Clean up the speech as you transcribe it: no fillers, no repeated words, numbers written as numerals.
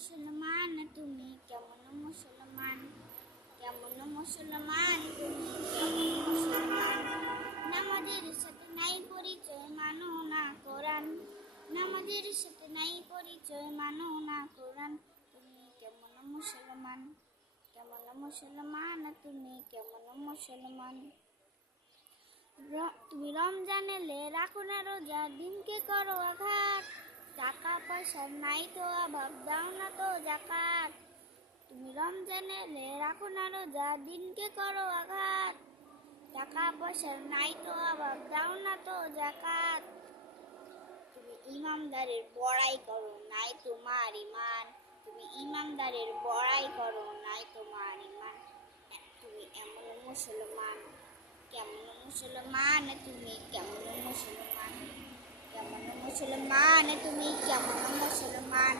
মুসলমান তুমি কেমন মুসলমান, কেমন মুসলমান তুমি কেমন মুসলমান। নামাজের সাথে নাই পরিচয় মানো না কোরআন, নামাজের সাথে নাই পরিচয় মানো না কোরআন। তুমি কেমন মুসলমান, কেমন মুসলমান তুমি কেমন মুসলমান। তুমি রমজান এলে রাখো না রোজা, দিনকে করো আঘাত। টাকা পয়সার নাই তো অভাব, দাও না তো যাকাত। তুমি রমজান এলে রাখো না রোজা, দিনকে করো আঘাত। টাকা পয়সার নাই তো অভাব, দাও না তো যাকাত। তুমি ইমানদারের বড়াই করো, নাই তোমার ইমান। তুমি ইমানদারের বড়াই করো, নাই তোমার ইমান। তুমি এমন মুসলমান, কেমন মুসলমান তুমি কেমন মুসলমান, কেমন মুসলমান তুমি কেমন মুসলমান।